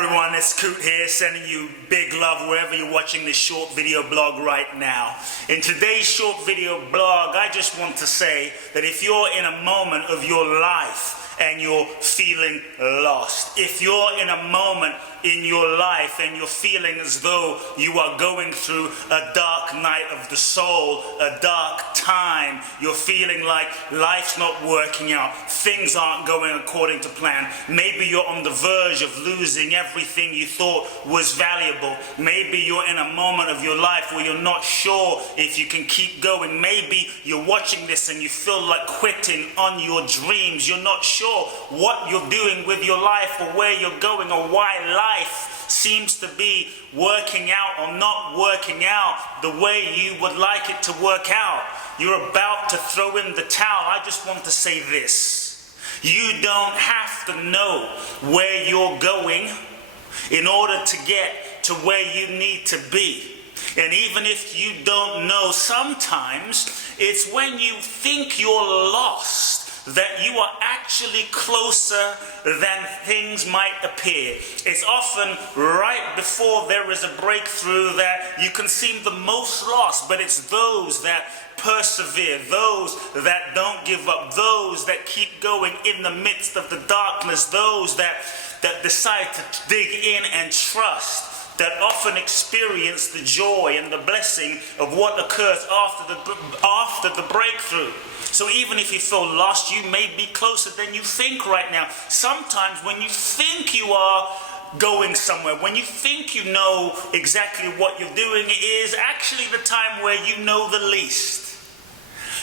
everyone, it's Kute here, sending you big love wherever you're watching this short video blog right now. In today's short video blog, I just want to say that if you're in a moment of your life and you're feeling lost, if you're in a moment in your life and you're feeling as though you are going through a dark night of the soul, a dark time, you're feeling like life's not working out, things aren't going according to plan, maybe you're on the verge of losing everything you thought was valuable, maybe you're in a moment of your life where you're not sure if you can keep going, maybe you're watching this and you feel like quitting on your dreams, you're not sure what you're doing with your life or where you're going or why life seems to be working out or not working out the way you would like it to work out. You're about to throw in the towel. I just want to say this. You don't have to know where you're going in order to get to where you need to be. And even if you don't know, sometimes it's when you think you're lost that you are actually closer than things might appear. It's often right before there is a breakthrough that you can seem the most lost, but it's those that persevere, those that don't give up, those that keep going in the midst of the darkness, those that decide to dig in and trust, that often experience the joy and the blessing of what occurs after the breakthrough. So even if you feel lost, you may be closer than you think right now. Sometimes when you think you are going somewhere, when you think you know exactly what you're doing, it is actually the time where you know the least.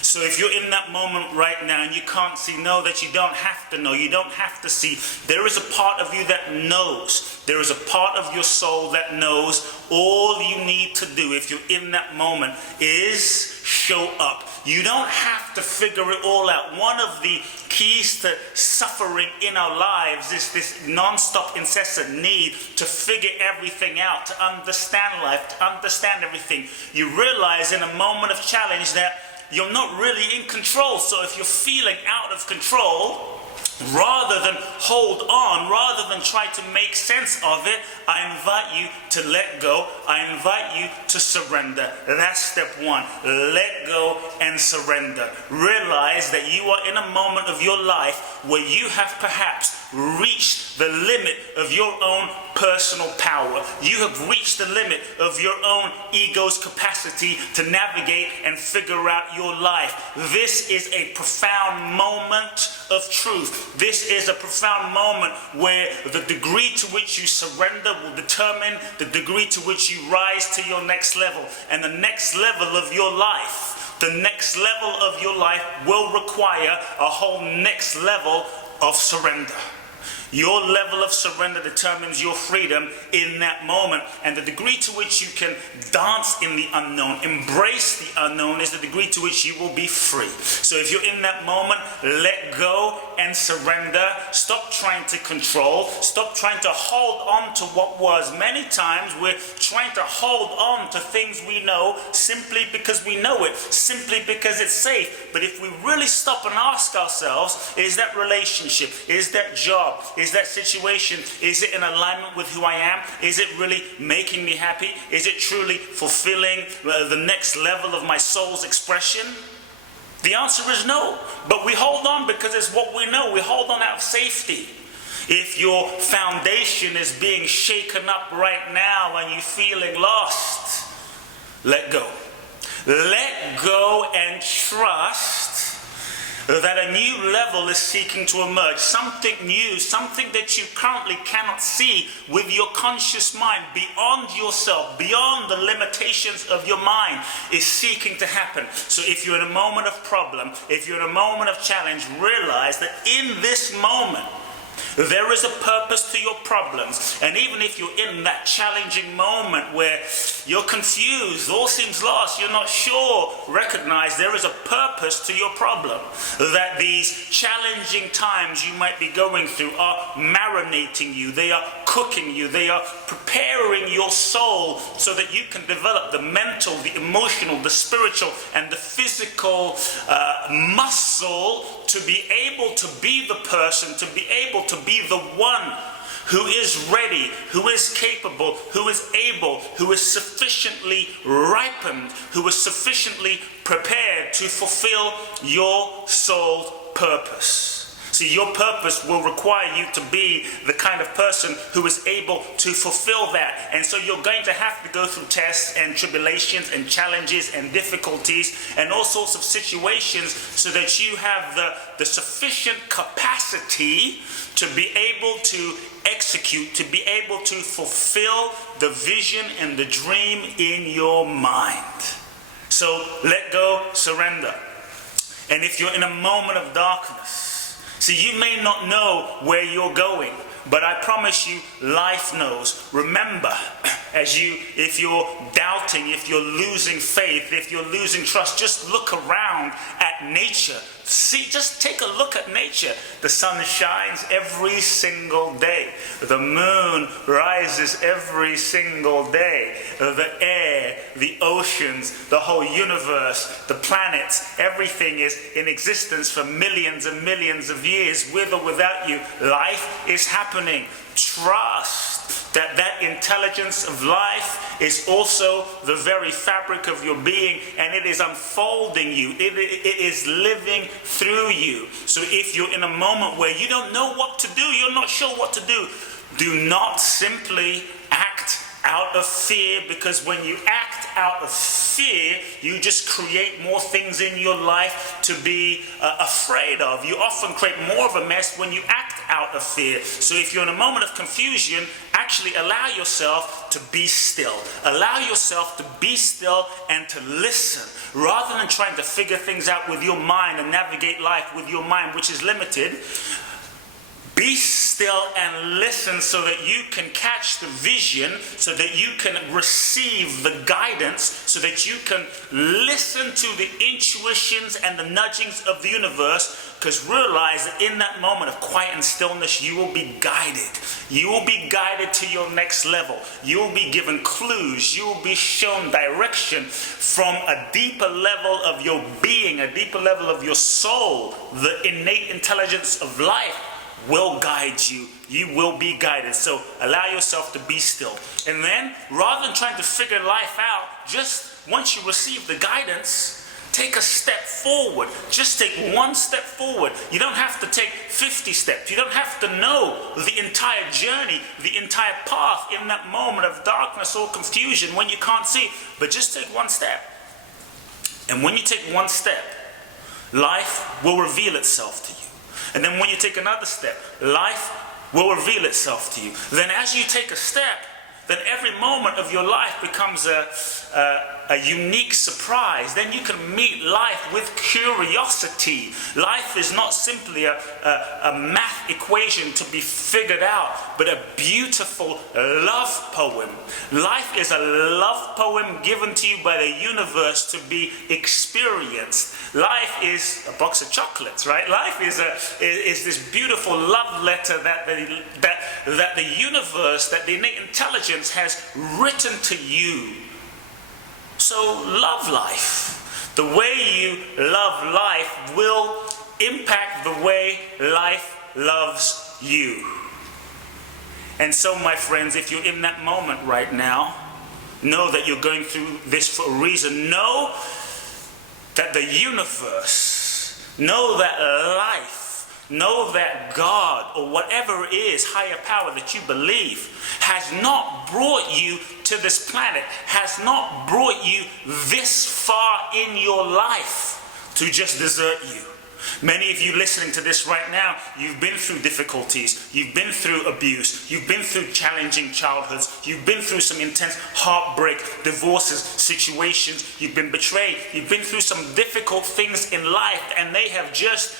So if you're in that moment right now and you can't see, know that you don't have to know, you don't have to see. There is a part of you that knows. There is a part of your soul that knows. All you need to do if you're in that moment is show up. You don't have to figure it all out. One of the keys to suffering in our lives is this non-stop, incessant need to figure everything out, to understand life, to understand everything. You realize in a moment of challenge that you're not really in control. So if you're feeling out of control, rather than hold on, rather than try to make sense of it, I invite you to let go. I invite you to surrender. That's step one. Let go and surrender. Realize that you are in a moment of your life where you have perhaps reached the limit of your own personal power. You have reached the limit of your own ego's capacity to navigate and figure out your life. This is a profound moment of truth. This is a profound moment where the degree to which you surrender will determine the degree to which you rise to your next level. And the next level of your life, the next level of your life will require a whole next level of surrender. Your level of surrender determines your freedom in that moment. And the degree to which you can dance in the unknown, embrace the unknown, is the degree to which you will be free. So if you're in that moment, let go and surrender. Stop trying to control. Stop trying to hold on to what was. Many times we're trying to hold on to things we know simply because we know it, simply because it's safe. But if we really stop and ask ourselves, is that relationship, is that job, is that situation, is it in alignment with who I am? Is it really making me happy? Is it truly fulfilling the next level of my soul's expression? The answer is no. But we hold on because it's what we know. We hold on out of safety. If your foundation is being shaken up right now and you're feeling lost, let go. Let go and trust that a new level is seeking to emerge. Something new, something that you currently cannot see with your conscious mind, beyond yourself, beyond the limitations of your mind, is seeking to happen. So if you're in a moment of problem, if you're in a moment of challenge, realize that in this moment, there is a purpose to your problems. And even if you're in that challenging moment where you're confused, all seems lost, you're not sure, recognize there is a purpose to your problem. That these challenging times you might be going through are marinating you, they are cooking you, they are preparing your soul so that you can develop the mental, the emotional, the spiritual, and the physical muscle to be able to be the person, to be able to be the one who is ready, who is capable, who is able, who is sufficiently ripened, who is sufficiently prepared to fulfill your soul purpose. See, your purpose will require you to be the kind of person who is able to fulfill that. And so you're going to have to go through tests and tribulations and challenges and difficulties and all sorts of situations so that you have the sufficient capacity to be able to execute, to be able to fulfill the vision and the dream in your mind. So let go, surrender. And if you're in a moment of darkness, see, you may not know where you're going, but I promise you, life knows. Remember, if you're doubting, if you're losing faith, if you're losing trust, just look around at nature. See, just take a look at nature. The sun shines every single day. The moon rises every single day. The air, the oceans, the whole universe, the planets, everything is in existence for millions and millions of years. With or without you, life is happening. Trust that intelligence of life is also the very fabric of your being, and it is unfolding you. It is living through you. So if you're in a moment where you don't know what to do, you're not sure what to do not simply act out of fear, because when you act out of fear, you just create more things in your life to be afraid of. You often create more of a mess when you act out of fear. So if you're in a moment of confusion, actually allow yourself to be still. Allow yourself to be still and to listen, rather than trying to figure things out with your mind and navigate life with your mind, which is limited. Be still and listen so that you can catch the vision, so that you can receive the guidance, so that you can listen to the intuitions and the nudgings of the universe. Because realize that in that moment of quiet and stillness, you will be guided. You will be guided to your next level. You will be given clues. You will be shown direction from a deeper level of your being, a deeper level of your soul. The innate intelligence of life will guide you. You will be guided. So allow yourself to be still. And then, rather than trying to figure life out, just once you receive the guidance, take a step forward. Just take one step forward. You don't have to take 50 steps. You don't have to know the entire journey, the entire path in that moment of darkness or confusion when you can't see. But just take one step. And when you take one step, life will reveal itself to you. And then when you take another step, life will reveal itself to you. Then as you take a step, then every moment of your life becomes a unique surprise. Then you can meet life with curiosity. Life is not simply a math equation to be figured out, but a beautiful love poem. Life is a love poem given to you by the universe to be experienced. Life is a box of chocolates, right? Life is this beautiful love letter that the universe, that the innate intelligence has written to you. So love life. The way you love life will impact the way life loves you. And so, my friends, if you're in that moment right now, know that you're going through this for a reason. Know that the universe, know that life, know that God, or whatever it is, higher power that you believe, has not brought you to this planet, has not brought you this far in your life to just desert you. Many of you listening to this right now, you've been through difficulties, you've been through abuse, you've been through challenging childhoods, you've been through some intense heartbreak, divorces, situations, you've been betrayed, you've been through some difficult things in life, and they have just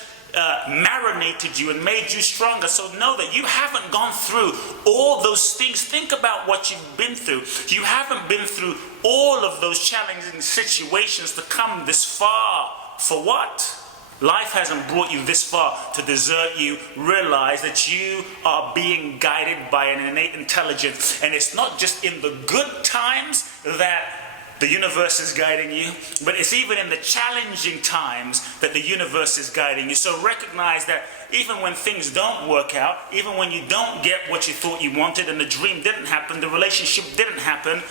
marinated you and made you stronger. So know that you haven't gone through all those things. Think about what you've been through. You haven't been through all of those challenging situations to come this far. For what? Life hasn't brought you this far to desert you. Realize that you are being guided by an innate intelligence. And it's not just in the good times that the universe is guiding you, but it's even in the challenging times that the universe is guiding you. So recognize that even when things don't work out, even when you don't get what you thought you wanted and the dream didn't happen, the relationship didn't happen,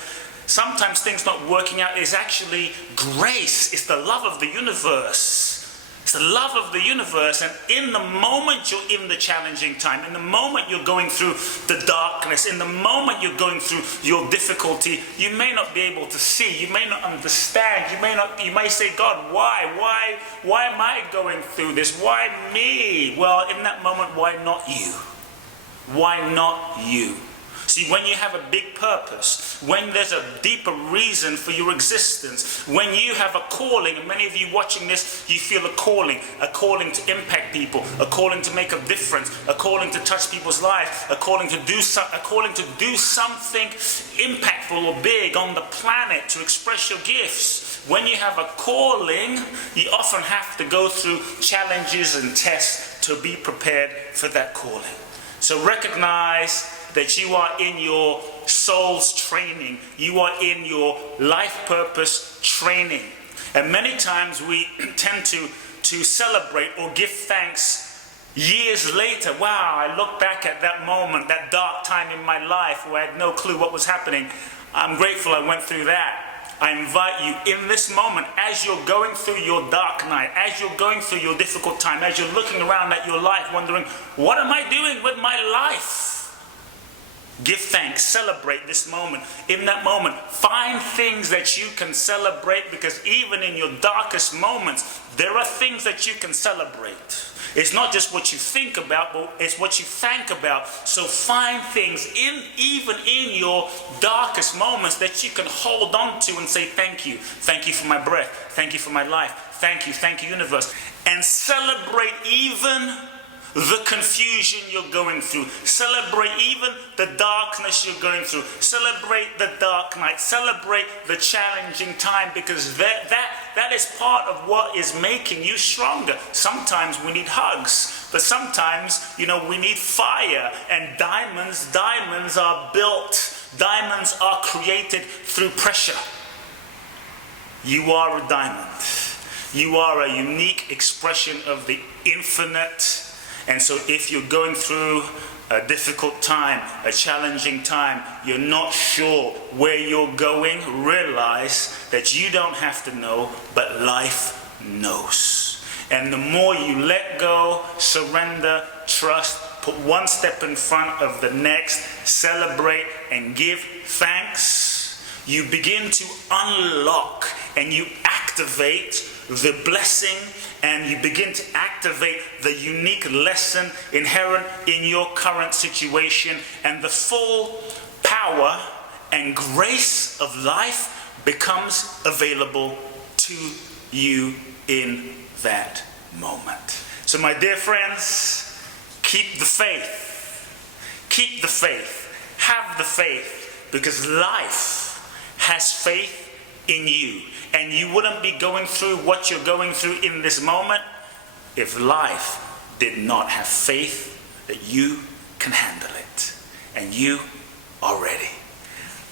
sometimes things not working out is actually grace. It's the love of the universe. It's the love of the universe, and in the moment you're in the challenging time, in the moment you're going through the darkness, in the moment you're going through your difficulty, you may not be able to see, you may not understand, you may say, God, why am I going through this? Why me? Well, in that moment, why not you? Why not you? See, when you have a big purpose, when there's a deeper reason for your existence, when you have a calling, and many of you watching this, you feel a calling to impact people, a calling to make a difference, a calling to touch people's lives, a calling to do something impactful or big on the planet, to express your gifts. When you have a calling, you often have to go through challenges and tests to be prepared for that calling. So recognize that you are in your soul's training. You are in your life purpose training. And many times we tend to celebrate or give thanks years later. Wow, I look back at that moment, that dark time in my life where I had no clue what was happening. I'm grateful I went through that. I invite you in this moment, as you're going through your dark night, as you're going through your difficult time, as you're looking around at your life wondering, what am I doing with my life? Give thanks, celebrate this moment. In that moment, find things that you can celebrate, because even in your darkest moments, there are things that you can celebrate. It's not just what you think about, but it's what you thank about. So find things even in your darkest moments that you can hold on to and say, thank you. Thank you for my breath. Thank you for my life. Thank you, universe. And celebrate even the confusion you're going through. Celebrate even the darkness you're going through. Celebrate the dark night. Celebrate the challenging time, because that is part of what is making you stronger. Sometimes we need hugs, but sometimes, we need fire. And diamonds are built. Diamonds are created through pressure. You are a diamond. You are a unique expression of the infinite. And so if you're going through a difficult time, a challenging time, you're not sure where you're going, realize that you don't have to know, but life knows. And the more you let go, surrender, trust, put one step in front of the next, celebrate and give thanks, you begin to unlock and you activate the blessing, and you begin to activate the unique lesson inherent in your current situation, and the full power and grace of life becomes available to you in that moment. So my dear friends, keep the faith. Keep the faith. Have the faith, because life has faith in you. And you wouldn't be going through what you're going through in this moment if life did not have faith that you can handle it. And you are ready.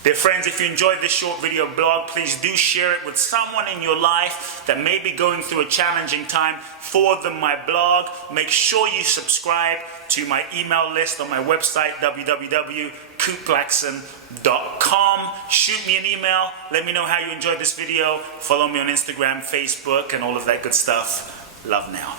Dear friends, if you enjoyed this short video blog, please do share it with someone in your life that may be going through a challenging time. Forward them my blog. Make sure you subscribe to my email list on my website, www.kuteblackson.com. Shoot me an email. Let me know how you enjoyed this video. Follow me on Instagram, Facebook, and all of that good stuff. Love now.